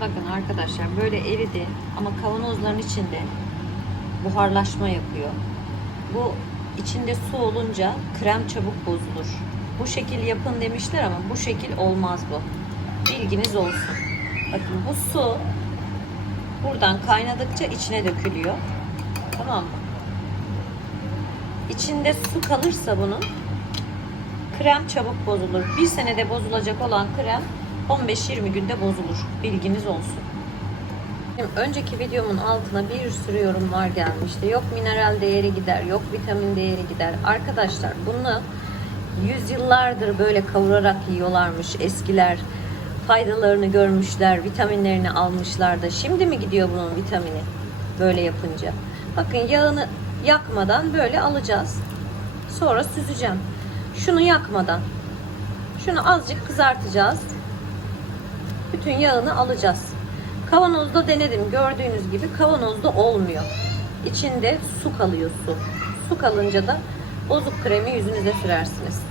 Bakın arkadaşlar böyle eridi ama kavanozların içinde buharlaşma yapıyor. Bu içinde su olunca krem çabuk bozulur. Bu şekil yapın demişler ama bu şekil olmaz bu. Bilginiz olsun. Bakın bu su buradan kaynadıkça içine dökülüyor. Tamam mı? İçinde su kalırsa bunun krem çabuk bozulur. Bir senede bozulacak olan krem 15-20 günde bozulur. Bilginiz olsun. Şimdi önceki videomun altına bir sürü yorumlar gelmişti. Yok mineral değeri gider, yok vitamin değeri gider. Arkadaşlar bunu yüzyıllardır böyle kavurarak yiyorlarmış eskiler. Faydalarını görmüşler, vitaminlerini almışlar da şimdi mi gidiyor bunun vitamini böyle yapınca? Bakın yağını yakmadan böyle alacağız. Sonra süzeceğim. Şunu yakmadan. Şunu azıcık kızartacağız. Bütün yağını alacağız. Kavanozda denedim. Gördüğünüz gibi kavanozda olmuyor. İçinde su kalıyor su. Su kalınca da bozuk kremi yüzünüze sürersiniz.